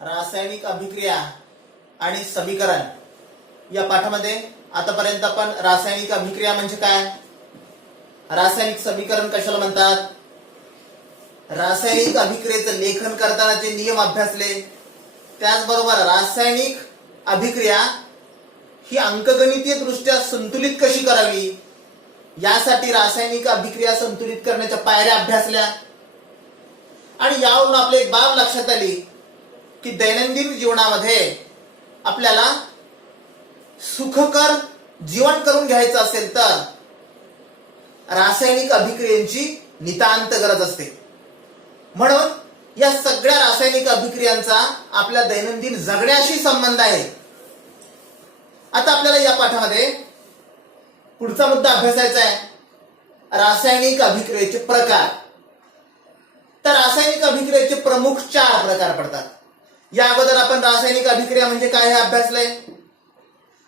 रासायनिक अभिक्रिया आणि समीकरण या पाठामध्ये आतापर्यंत आपण रासायनिक अभिक्रिया म्हणजे काय, रासायनिक समीकरण कशाला म्हणतात, रासायनिक अभिक्रियेचं लेखन करतानाचे नियम अभ्यासले. त्याचबरोबर रासायनिक अभिक्रिया ही अंकगणितीय दृष्ट्या संतुलित कशी करावी यासाठी रासायनिक अभिक्रिया संतुलित करण्याच्या पायऱ्या अभ्यासल्या. आणि यावरून आपले एक बाब लक्षात आली की दैनंदिन जीवनामध्ये आपल्याला सुखकर जीवन करून घ्यायचं असेल तर रासायनिक अभिक्रियांची नितांत गरज असते. म्हणून या सगळ्या रासायनिक अभिक्रियांचा आपल्या दैनंदिन जगण्याशी संबंध आहे. आता आपल्याला या पाठामध्ये पुढचा मुद्दा अभ्यासायचा आहे, रासायनिक अभिक्रियेचे प्रकार. तर रासायनिक अभिक्रियेचे प्रमुख 4 प्रकार पडतात. या अगोदर आपण रासायनिक अभिक्रिया म्हणजे काय हे अभ्यासलंय.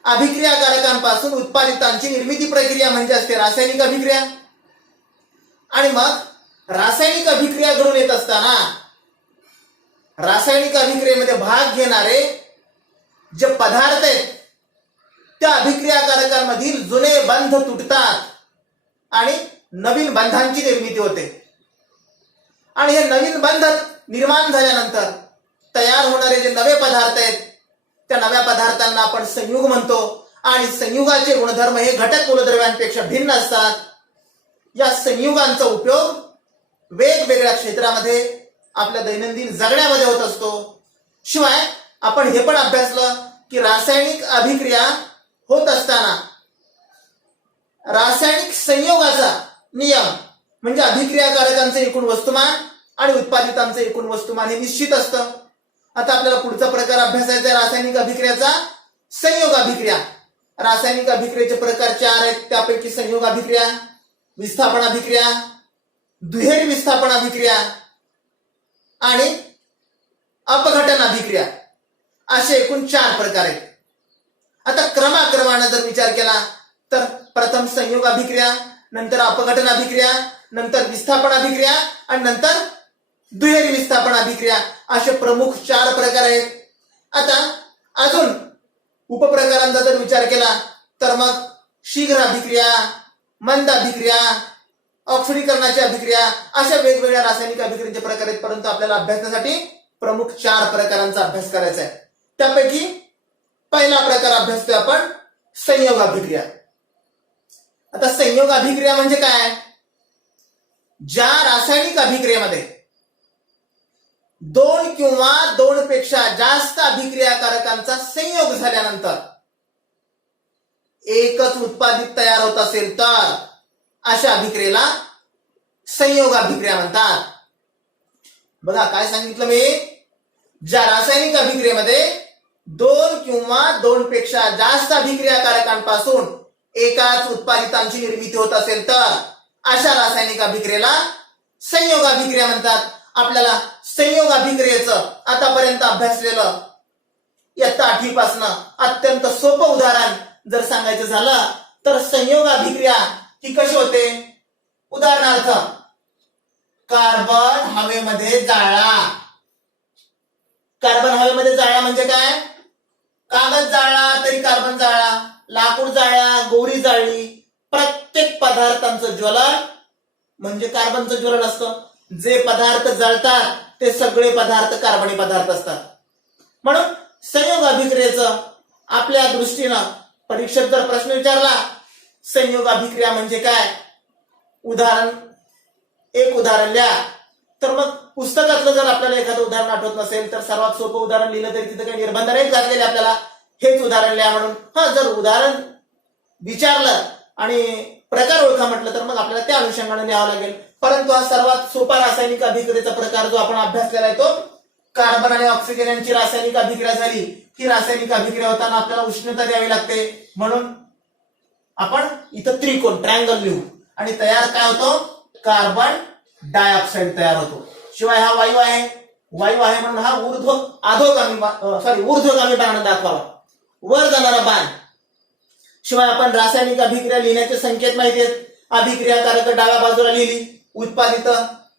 अभिक्रियाकारकांपासून उत्पादितांची निर्मिती प्रक्रिया म्हणजे असते रासायनिक अभिक्रिया. आणि मग रासायनिक अभिक्रिया घडून येत असताना रासायनिक अभिक्रियेमध्ये भाग घेणारे जे पदार्थ आहेत त्या अभिक्रियाकारकांमधील जुने बंध तुटतात आणि नवीन बंधांची निर्मिती होते. आणि हे नवीन बंध निर्माण झाल्यानंतर तयार होणारे जे नवे पदार्थ आहेत त्या नव्या पदार्थांना आपण संयुग म्हणतो. आणि संयुगाचे गुणधर्म हे घटक मूलद्रव्यांपेक्षा भिन्न असतात. या संयुगांचा उपयोग वेगवेगळ्या क्षेत्रामध्ये आपल्या दैनंदिन जगण्यामध्ये होत असतो. शिवाय आपण हे पण अभ्यासलं की रासायनिक अभिक्रिया होत असताना रासायनिक संयोगाचा नियम म्हणजे अभिक्रियाकारकांचे एकूण वस्तुमान आणि उत्पादितांचे एकूण वस्तुमान हे निश्चित असतं. आता आपल्याला पुढचा प्रकार अभ्यासायचा आहे रासायनिक अभिक्रियाचा संयोग अभिक्रिया. रासायनिक अभिक्रियेचे प्रकार 4 आहेत. त्यापैकी संयोग अभिक्रिया, विस्थापन अभिक्रिया, दुहेरी विस्थापन अभिक्रिया आणि अपघटन अभिक्रिया असे एकूण 4 प्रकार आहेत. आता क्रमाक्रमाने जर विचार केला तर प्रथम संयोग अभिक्रिया, नंतर अपघटन अभिक्रिया, नंतर विस्थापन अभिक्रिया आणि नंतर दुहेरी विस्थापन अभिक्रिया असे प्रमुख 4 प्रकार आहेत. आता अजून उपप्रकारांचा जर विचार केला तर मग शीघ्र अभिक्रिया, मंद अभिक्रिया, ऑक्सिडीकरणाची अभिक्रिया अशा वेगवेगळ्या रासायनिक अभिक्रियांचे प्रकार आहेत. परंतु आपल्याला अभ्यासासाठी प्रमुख 4 प्रकारांचा अभ्यास करायचा आहे. त्यापैकी पहिला प्रकार अभ्यासतोय आपण संयोग अभिक्रिया. आता संयोग अभिक्रिया म्हणजे काय, ज्या रासायनिक अभिक्रियेमध्ये 2 किंवा 2 पेक्षा जास्त अभिक्रियाकारकांचा संयोग झाल्यानंतर एकच उत्पादित तयार होत असेल तर अशा अभिक्रियेला संयोग अभिक्रिया म्हणतात. बघा काय सांगितलं मी, ज्या रासायनिक अभिक्रियेमध्ये 2 किंवा 2 पेक्षा जास्त अभिक्रियाकारकांपासून एकाच उत्पादितांची निर्मिती होत असेल तर अशा रासायनिक अभिक्रियेला संयोग अभिक्रिया म्हणतात. आपल्याला संयोग अभिक्रियेचं आतापर्यंत अभ्यासलेलं इयत्ता 8वी पासून अत्यंत सोपं उदाहरण जर सांगायचं झालं तर संयोग अभिक्रिया ही कशी होते. उदाहरणार्थ कार्बन हवेमध्ये जाळला. कार्बन हवेमध्ये जाळला म्हणजे काय, कागद जाळला तरी कार्बन जाळला, लाकूड जाळला, गोवरी जाळली, प्रत्येक पदार्थांचं ज्वलन म्हणजे कार्बनचं ज्वलन असतं. जे पदार्थ जळतात ते सगळे पदार्थ कार्बनी पदार्थ असतात. म्हणून संयोग अभिक्रियेचं आपल्या दृष्टीनं परीक्षेत जर प्रश्न विचारला संयोग अभिक्रिया म्हणजे काय, एक उदाहरण लिहा. तर मग पुस्तकातलं जर आपल्याला एखादं उदाहरण आठवत नसेल तर सर्वात सोपं उदाहरण लिहिलं तरी तिथे काही निर्बंध नाहीत घातलेले आपल्याला, हेच उदाहरण लिहा म्हणून. जर उदाहरण विचारलं आणि प्रकार ओळखा म्हटलं तर मग आपल्याला त्या अनुषंगाने लिहावं लागेल. परंतु हा सर्वात सोपा रासायनिक अभिक्रियेचा प्रकार जो आपण अभ्यासलेला आहे तो कार्बन आणि ऑक्सिजन यांची रासायनिक अभिक्रिया झाली. ही रासायनिक अभिक्रिया होताना आपल्याला उष्णता द्यावी लागते. म्हणून आपण इथं त्रिकोण ट्रायंगल लिहू आणि तयार काय होतो, कार्बन डायऑक्साईड तयार होतो. शिवाय हा वायू आहे म्हणून हा ऊर्ध्वगामी बाण दाखवावा, वर जाणारा बाण. शिवाय आपण रासायनिक अभिक्रिया लिहिण्याचे संकेत माहिती आहेत. अभिक्रियाकारक डाव्या बाजूला लिहिली, उत्पादित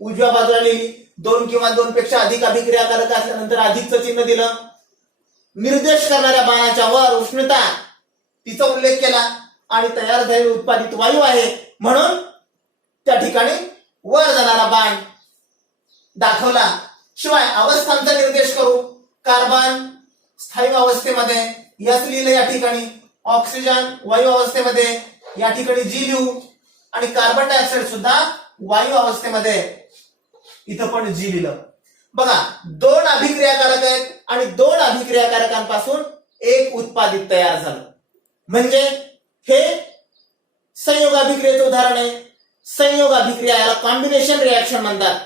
उजव्या बाजूला लिहिली. दोन किंवा दोन पेक्षा अधिक अभिक्रियाकारक असल्यानंतर अधिकचं चिन्ह दिलं. निर्देश करणाऱ्या बाणाच्या वर उष्णता तिचा उल्लेख केला आणि तयार झालेले उत्पादित वायू आहे म्हणून त्या ठिकाणी वर जाणारा बाण दाखवला. शिवाय अवस्थांचा निर्देश करू. कार्बन स्थायू अवस्थेमध्ये एस लिहिलं या ठिकाणी, ऑक्सिजन वायू अवस्थेमध्ये या ठिकाणी जी लिहू आणि कार्बन डायऑक्साइड सुद्धा वायू अवस्थेमध्ये इथं पण जी लिहिलं. बघा, दोन अभिक्रियाकारक आहेत आणि दोन अभिक्रियाकारकांपासून एक उत्पादित तयार झालं म्हणजे हे संयोग अभिक्रियेचं उदाहरण आहे. संयोग अभिक्रिया याला कॉम्बिनेशन रिएक्शन म्हणतात.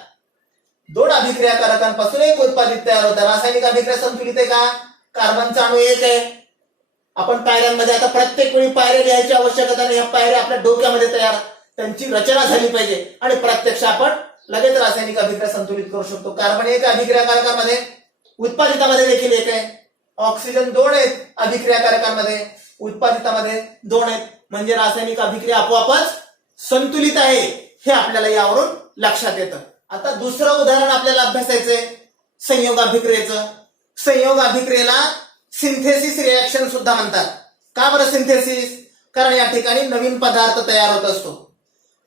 दोन अभिक्रियाकारकांपासून एक उत्पादित तयार होतं. रासायनिक अभिक्रिया संतुलित आहे का? कार्बनचा अणू एक आहे. आपण पायऱ्यांमध्ये आता प्रत्येक वेळी पायऱ्या लिहायची आवश्यकता नाही. ह्या पायऱ्या आपल्या डोक्यामध्ये तयार, त्यांची रचना झाली पाहिजे आणि प्रत्यक्ष आपण लगेच रासायनिक अभिक्रिया संतुलित करू शकतो. कार्बन एक अभिक्रियाकारकामध्ये, उत्पादितामध्ये देखील एक आहे. ऑक्सिजन दोन आहेत अभिक्रियाकारकांमध्ये, उत्पादितामध्ये दोन आहेत. म्हणजे रासायनिक अभिक्रिया आपोआपच संतुलित आहे हे आपल्याला यावरून लक्षात येतं. आता दुसरं उदाहरण आपल्याला अभ्यासायचंय संयोग अभिक्रियेचं. संयोग अभिक्रियेला सिंथेसिस रिएक्शन सुद्धा म्हणतात. का बरं सिंथेसिस? कारण या ठिकाणी नवीन पदार्थ तयार होत असतो.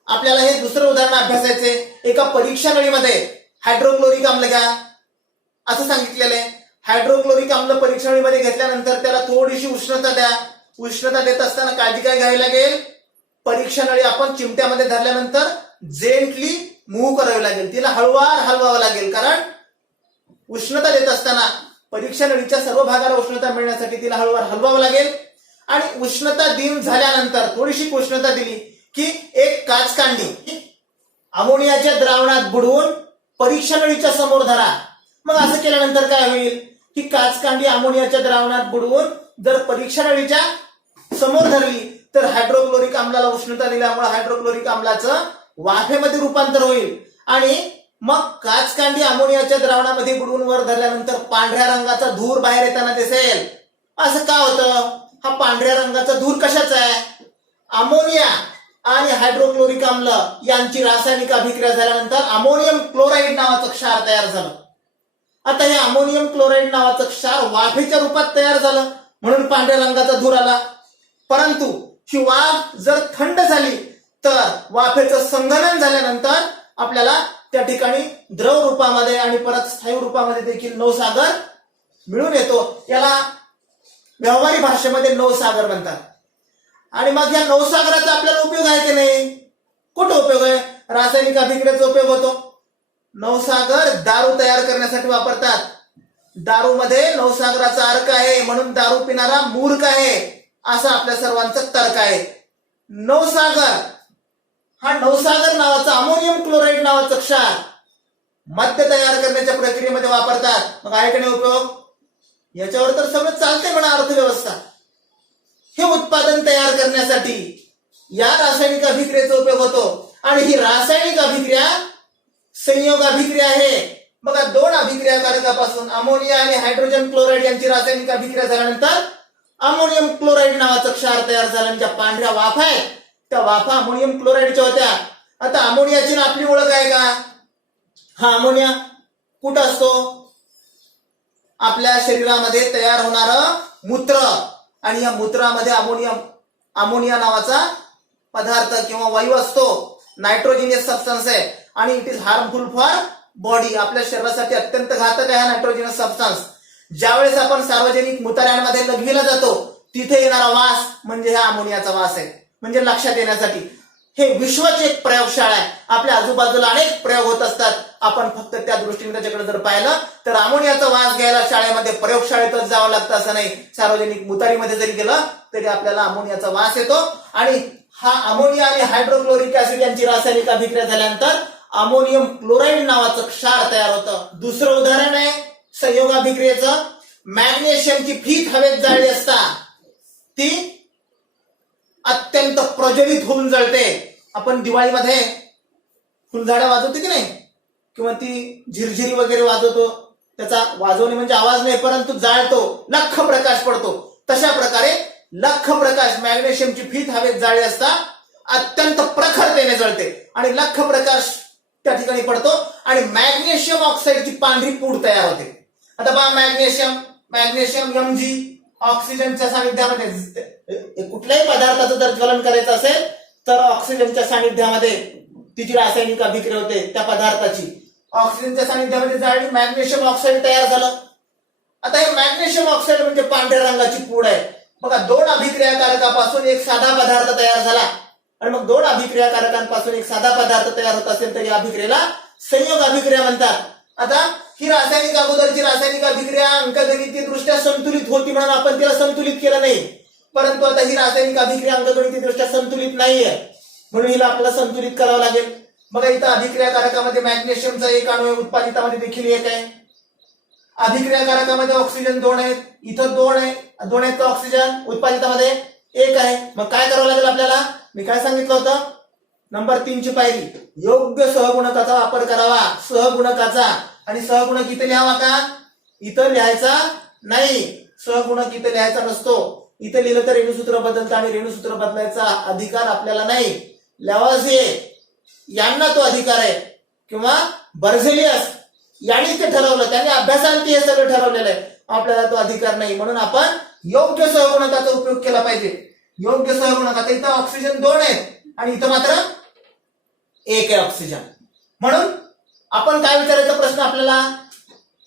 आपल्याला हे दुसरं उदाहरण अभ्यासायचे. एका परीक्षा नळीमध्ये हायड्रोक्लोरिक आम्ल घ्या असं सांगितलेलं आहे. हायड्रोक्लोरिक आम्ल परीक्षा नळीमध्ये घेतल्यानंतर त्याला थोडीशी उष्णता द्या. उष्णता देत असताना काळजी काय घ्यावी लागेल? परीक्षा नळी आपण चिमट्यामध्ये धरल्यानंतर जेंटली मूव्ह करावी लागेल, तिला हळूवार हलवावं लागेल. कारण उष्णता देत असताना परीक्षा नळीच्या सर्व भागाला उष्णता मिळण्यासाठी तिला हळूवार हलवावं लागेल. आणि उष्णता दिन झाल्यानंतर थोडीशी उष्णता दिली की एक काचकांडी अमोनियाच्या द्रावणात बुडवून परीक्षा नळीच्या समोर धरा. मग असं केल्यानंतर काय होईल की काचकांडी अमोनियाच्या द्रावणात बुडवून जर परीक्षा नळीच्या समोर धरली तर हायड्रोक्लोरिक आम्लाला उष्णता दिल्यामुळे हायड्रोक्लोरिक आम्लाचं वाफेमध्ये रूपांतर होईल आणि मग काचकांडी अमोनियाच्या द्रावणामध्ये बुडवून वर धरल्यानंतर पांढऱ्या रंगाचा धूर बाहेर येताना दिसेल. असं का होतं? हा पांढऱ्या रंगाचा धूर कशाचा आहे? अमोनिया आणि हायड्रोक्लोरिक आम्ल यांची रासायनिक अभिक्रिया झाल्यानंतर अमोनियम क्लोराईड नावाचं क्षार तयार झालं. आता हे अमोनियम क्लोराईड नावाचं क्षार वाफेच्या रूपात तयार झालं म्हणून पांढऱ्या रंगाचा धूर आला. परंतु ही वाफ जर थंड झाली तर वाफेचं संघनन झाल्यानंतर आपल्याला त्या ठिकाणी द्रव रूपामध्ये आणि परत स्थायू रूपामध्ये देखील नवसागर मिळून येतो. याला व्यवहारी भाषेमध्ये नवसागर म्हणतात. आणि मग या नवसागराचा आपल्याला उपयोग आहे की नाही? कुठं उपयोग आहे? रासायनिक अभिक्रियेचा उपयोग होतो. नवसागर दारू तयार करण्यासाठी वापरतात. दारूमध्ये नवसागराचा अर्क आहे म्हणून दारू पिणारा मूर्ख आहे असा आपल्या सर्वांचा तर्क आहे. नवसागर हा नवसागर नावाचा अमोनियम क्लोराईड नावाचं क्षार मद्य तयार करण्याच्या प्रक्रियेमध्ये वापरतात. मग आहे की नाही उपयोग? याच्यावर तर सगळं चालते म्हणा अर्थव्यवस्था. हे उत्पादन तयार करण्यासाठी या रासायनिक अभिक्रियेचा उपयोग होतो आणि ही रासायनिक अभिक्रिया संयोग अभिक्रिया आहे. बघा, दोन अभिक्रियाकारकापासून अमोनिया आणि हायड्रोजन क्लोराईड यांची रासायनिक अभिक्रिया झाल्यानंतर अमोनियम क्लोराईड नावाचा क्षार तयार झाला. ज्या पांढऱ्या वाफा आहेत त्या वाफा अमोनियम क्लोराईडच्या होत्या. आता अमोनियाची आपली ओळख आहे का? हा अमोनिया कुठं असतो? आपल्या शरीरामध्ये तयार होणारं मूत्र आणि या मूत्रामध्ये अमोनिया नावाचा पदार्थ किंवा वायू असतो. नायट्रोजिनियस सबस्टन्स आहे आणि it is harmful for body. आपल्या शरीरासाठी अत्यंत घातक आहे हा नायट्रोजिनस सबस्टन्स. ज्यावेळेस आपण सार्वजनिक मुताऱ्यांमध्ये लघवीला जातो तिथे येणारा वास म्हणजे हा अमोनियाचा वास आहे. म्हणजे लक्षात येण्यासाठी हे विश्वाची एक प्रयोगशाळा आहे. आपल्या आजूबाजूला अनेक प्रयोग होत असतात. आपण फक्त त्या दृष्टीने त्याच्याकडे जर पाहिलं तर अमोनियाचा वास घ्यायला शाळेमध्ये प्रयोगशाळेतच जावं लागतं असं नाही. सार्वजनिक मुतारीमध्ये जरी गेलं तरी आपल्याला अमोनियाचा वास येतो. आणि हा अमोनिया आणि हायड्रोक्लोरिक ऍसिड यांची रासायनिक अभिक्रिया झाल्यानंतर अमोनियम क्लोराईड नावाचं क्षार तयार होतं. दुसरं उदाहरण आहे संयोग अभिक्रियेचं. मॅग्नेशियमची फीत हवेत जाळली असता ती अत्यंत प्रज्वलित होऊन जळते. आपण दिवाळीमध्ये फुलझाडं वाजवतो की नाही, किंवा ती झिरझिरी वगैरे वाजवतो. त्याचा वाजवणे म्हणजे आवाज नाही परंतु जाळतो, लख्ख प्रकाश पडतो. तशा प्रकारे लख्ख प्रकाश मॅग्नेशियमची फीत हवेत जाळली असता अत्यंत प्रखरतेने जळते आणि लख्ख प्रकाश त्या ठिकाणी पडतो आणि मॅग्नेशियम ऑक्साईडची पांढरी पूड तयार होते. आता पहा मॅग्नेशियम Mg ऑक्सिजनच्या सानिध्यामध्ये कुठल्याही पदार्थाचं जर ज्वलन करायचं असेल तर ऑक्सिजनच्या सानिध्यामध्ये तिची रासायनिक अभिक्रिया होते. त्या पदार्थाची ऑक्सिजनच्या सानिध्यामध्ये जाळली, मॅग्नेशियम ऑक्साईड तयार झालं. आता हे मॅग्नेशियम ऑक्साईड म्हणजे पांढऱ्या रंगाची पूड आहे. बघा, दोन अभिक्रियाकारकापासून एक साधा पदार्थ तयार झाला आणि मग दोन अभिक्रियाकारकांपासून एक साधा पदार्थ तयार होत असेल तर या अभिक्रियेला संयोग अभिक्रिया म्हणतात. आता ही रासायनिक अगोदरची रासायनिक अभिक्रिया अंकगणितीय दृष्ट्या संतुलित होती म्हणून आपण तिला संतुलित केलं नाही, परंतु आता ही रासायनिक अभिक्रिया अंकगणितीय दृष्ट्या संतुलित नाहीये म्हणून हिला आपल्याला संतुलित करावं लागेल. बघा, इथं अभिक्रियाकारकामध्ये मॅग्नेशियमचा एक अणू आहे, उत्पादितामध्ये देखील एक आहे. अभिक्रियाकारकामध्ये ऑक्सिजन 2 आहेत, इथं 2 आहेत ऑक्सिजन, उत्पादितामध्ये 1 आहे. मग काय करावं लागेल आपल्याला? मी काय सांगितलं होतं? नंबर 3 ची पायरी, योग्य सहगुणकाचा वापर करावा. सहगुणकाचा, आणि सहगुणक इथे लिहावा का? इथं लिहायचा नाही. सहगुणक इथे लिहायचा नसतो. इथे लिहिलं तर रेणुसूत्र बदलतं आणि रेणुसूत्र बदलायचा अधिकार आपल्याला नाही. लॅव्हासिये यांना तो अधिकार आहे, किंवा बर्झेलियस यांनी ते ठरवलं, त्यांनी अभ्यासांती हे सगळं ठरवलेलं आहे. आपल्याला तो अधिकार नाही. म्हणून आपण योग्य सहगुणकाचा उपयोग केला पाहिजे. योग्य सहगुणक, आता इथं ऑक्सिजन 2 आहेत आणि इथं मात्र 1 आहे ऑक्सिजन. म्हणून आपण काय विचारायचा प्रश्न आपल्याला?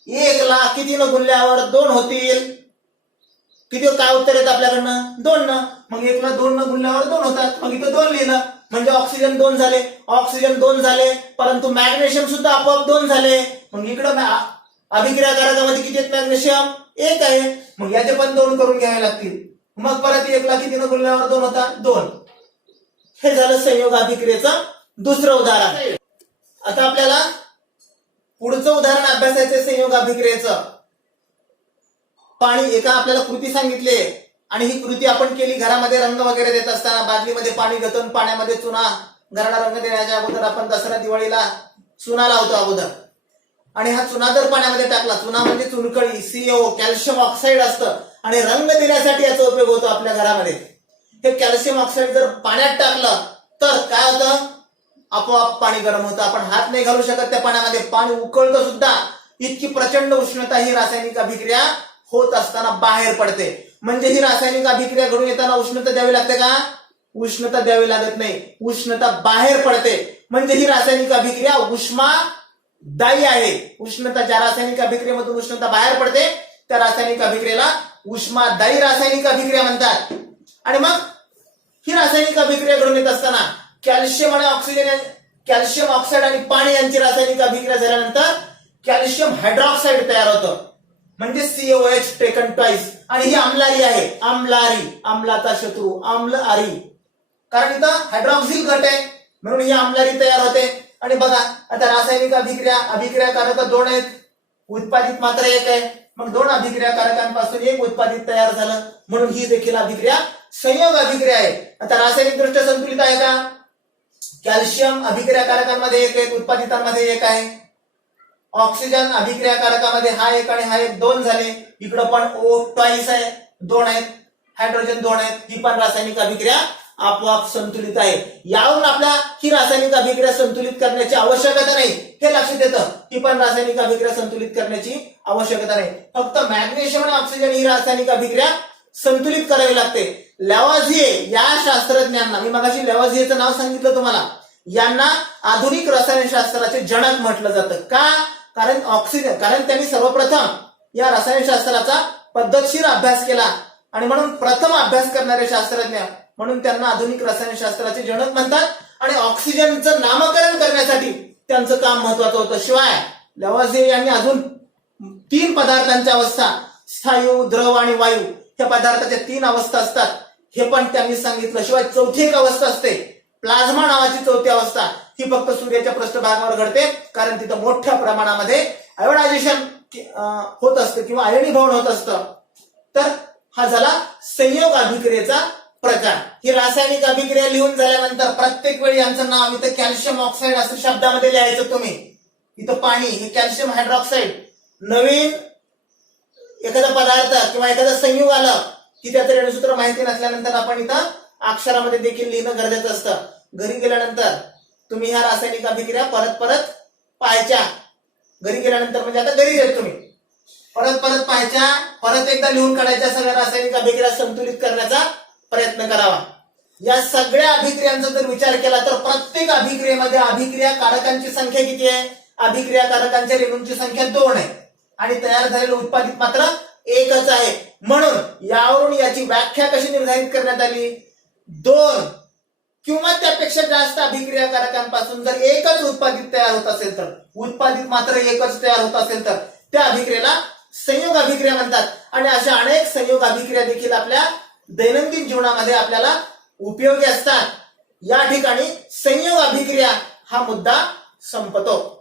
1 ला किती न गुणल्यावर 2 होतील? किती काय उत्तर येतं आपल्याकडनं? 2 न. मग 1 ला 2 न गुणल्यावर 2 होतात. मग इथं 2 लिहिलं म्हणजे ऑक्सिजन 2 झाले. ऑक्सिजन 2 झाले, परंतु मॅग्नेशियम सुद्धा आपोआप 2 झाले. मग इकडं अभिक्रियाकारकामध्ये किती आहेत? मॅग्नेशियम 1 आहे. मग याचे पण 2 करून घ्यावे लागतील. मग परत 1 ला किती न गुणल्यावर 2 होतात? 2. हे झालं संयोग अभिक्रियेचं दुसरं उदाहरण. आता आपल्याला पुढचं उदाहरण अभ्यासायचं संयोग अभिक्रियेचं. पाणी, एका आपल्याला कृती सांगितली आणि ही कृती आपण केली घरामध्ये रंग वगैरे देत असताना. बादलीमध्ये पाणी घेतो, पाण्यामध्ये चुना, घराला रंग देण्याच्या अगोदर आपण दसरा दिवाळीला चुना लावतो अगोदर, आणि हा चुना जर पाण्यामध्ये टाकला, चुना म्हणजे चुनखडी, CO कॅल्शियम ऑक्साईड असतं आणि रंग देण्यासाठी याचा उपयोग होतो आपल्या घरामध्ये. हे कॅल्शियम ऑक्साईड जर पाण्यात टाकलं तर काय होतं? आपोआप पाणी गरम होतं. आपण हात नाही घालू शकत त्या पाण्यामध्ये, पाणी उकळतं सुद्धा. इतकी प्रचंड उष्णता ही रासायनिक अभिक्रिया होत असताना बाहेर पडते. म्हणजे ही रासायनिक अभिक्रिया घडून येताना उष्णता द्यावी लागते का? उष्णता द्यावी लागत नाही, उष्णता बाहेर पडते. म्हणजे ही रासायनिक अभिक्रिया उष्मादायी आहे. उष्णता, ज्या रासायनिक अभिक्रियेमधून उष्णता बाहेर पडते त्या रासायनिक अभिक्रियेला उष्मादायी रासायनिक अभिक्रिया म्हणतात. आणि मग ही रासायनिक अभिक्रिया घडून येत असताना कॅल्शियम आणि ऑक्सिजन, कॅल्शियम ऑक्साईड आणि पाणी यांची रासायनिक अभिक्रिया झाल्यानंतर कॅल्शियम हायड्रॉक्साईड तयार होतं, म्हणजे COH टेकन ट्वाइस. आणि ही आम्लारी आहे. आम्लारी, आम्लाचा शत्रू, आम्ल आरी, कारण इथं हायड्रॉक्सिल घट आहे म्हणून ही आम्लारी तयार होते. आणि बघा, आता रासायनिक अभिक्रियाकारक 2 आहेत, उत्पादित मात्र 1 आहे. मग 2 अभिक्रियाकारकांपासून 1 उत्पादित तयार झालं म्हणून ही देखील अभिक्रिया संयोग अभिक्रिया आहे. आता रासायनिक दृष्ट्या संतुलित आहे का? कॅल्शियम अभिक्रियाकारकांमध्ये 1 आहे, उत्पादितांमध्ये 1 आहे. ऑक्सिजन अभिक्रियाकारकामध्ये हा 1 आणि हा 1, 2 झाले. इकडं पण O ट्वाइस आहे, 2 आहेत. हायड्रोजन 2 आहेत. ही पण रासायनिक अभिक्रिया आपोआप संतुलित आहे. यावरून आपल्या ही रासायनिक अभिक्रिया संतुलित करण्याची आवश्यकता नाही हे लक्षात येतं. ही पण रासायनिक अभिक्रिया संतुलित करण्याची आवश्यकता नाही. फक्त मॅग्नेशियम आणि ऑक्सिजन ही रासायनिक अभिक्रिया संतुलित करावी लागते. लॅव्हासिये या शास्त्रज्ञांना, मी मगाशी लॅव्हासियेचं नाव सांगितलं तुम्हाला, यांना आधुनिक रसायनशास्त्राचे जनक म्हटलं जातं. का? कारण त्यांनी सर्वप्रथम या रसायनशास्त्राचा पद्धतशीर अभ्यास केला आणि म्हणून प्रथम अभ्यास करणारे शास्त्रज्ञ म्हणून त्यांना आधुनिक रसायनशास्त्राचे जनक म्हणतात. आणि ऑक्सिजनचं नामकरण करण्यासाठी त्यांचं काम महत्वाचं होतं. शिवाय लॅव्हासिये यांनी अजून 3 पदार्थांच्या अवस्था, स्थायू, द्रव आणि वायू, या पदार्थाच्या 3 अवस्था असतात हे पण त्यांनी सांगितलं. शिवाय चौथी एक अवस्था असते, प्लाझ्मा नावाची चौथी अवस्था. ही फक्त सूर्याच्या पृष्ठभागावर घडते कारण तिथं मोठ्या प्रमाणामध्ये आयोनायझेशन होत असतं किंवा आयनीभवन होत असतं. तर हा झाला संयोग अभिक्रियेचा प्रकार. ही रासायनिक अभिक्रिया लिहून झाल्यानंतर प्रत्येक वेळी यांचं नाव इथं कॅल्शियम ऑक्साईड असं शब्दामध्ये लिहायचं तुम्ही. इथं पाणी हे कॅल्शियम हायड्रॉक्साईड. नवीन एखादा पदार्थ किंवा एखादा संयोग आलं की त्याचं रेणुसूत्र माहिती नसल्यानंतर आपण इथं अक्षरामध्ये देखील लिहिणं गरजेचं असतं. घरी गेल्यानंतर तुम्ही ह्या रासायनिक अभिक्रिया परत परत पाहायच्या. घरी गेल्यानंतर म्हणजे आता घरी जाईल तुम्ही परत परत पाहायच्या, परत एकदा लिहून काढायच्या, सगळ्या रासायनिक अभिक्रिया संतुलित करण्याचा प्रयत्न करावा. या सगळ्या अभिक्रियांचा जर विचार केला तर प्रत्येक अभिक्रियेमध्ये अभिक्रिया कारकांची संख्या किती आहे? अभिक्रिया कारकांच्या रेणूंची संख्या 2 आहे आणि तयार झालेलं उत्पादित मात्र एकच आहे. म्हणून यावरून याची व्याख्या कशी निर्धारित करण्यात आली? 2 किंवा त्यापेक्षा जास्त अभिक्रियाकारकांपासून जर एकच उत्पादित तयार होत असेल तर, उत्पादित मात्र एकच तयार होत असेल तर त्या अभिक्रियेला संयोग अभिक्रिया म्हणतात. आणि अशा अनेक संयोग अभिक्रिया देखील आपल्या दैनंदिन जीवनामध्ये आपल्याला उपयोगी असतात. या ठिकाणी संयोग अभिक्रिया हा मुद्दा संपतो.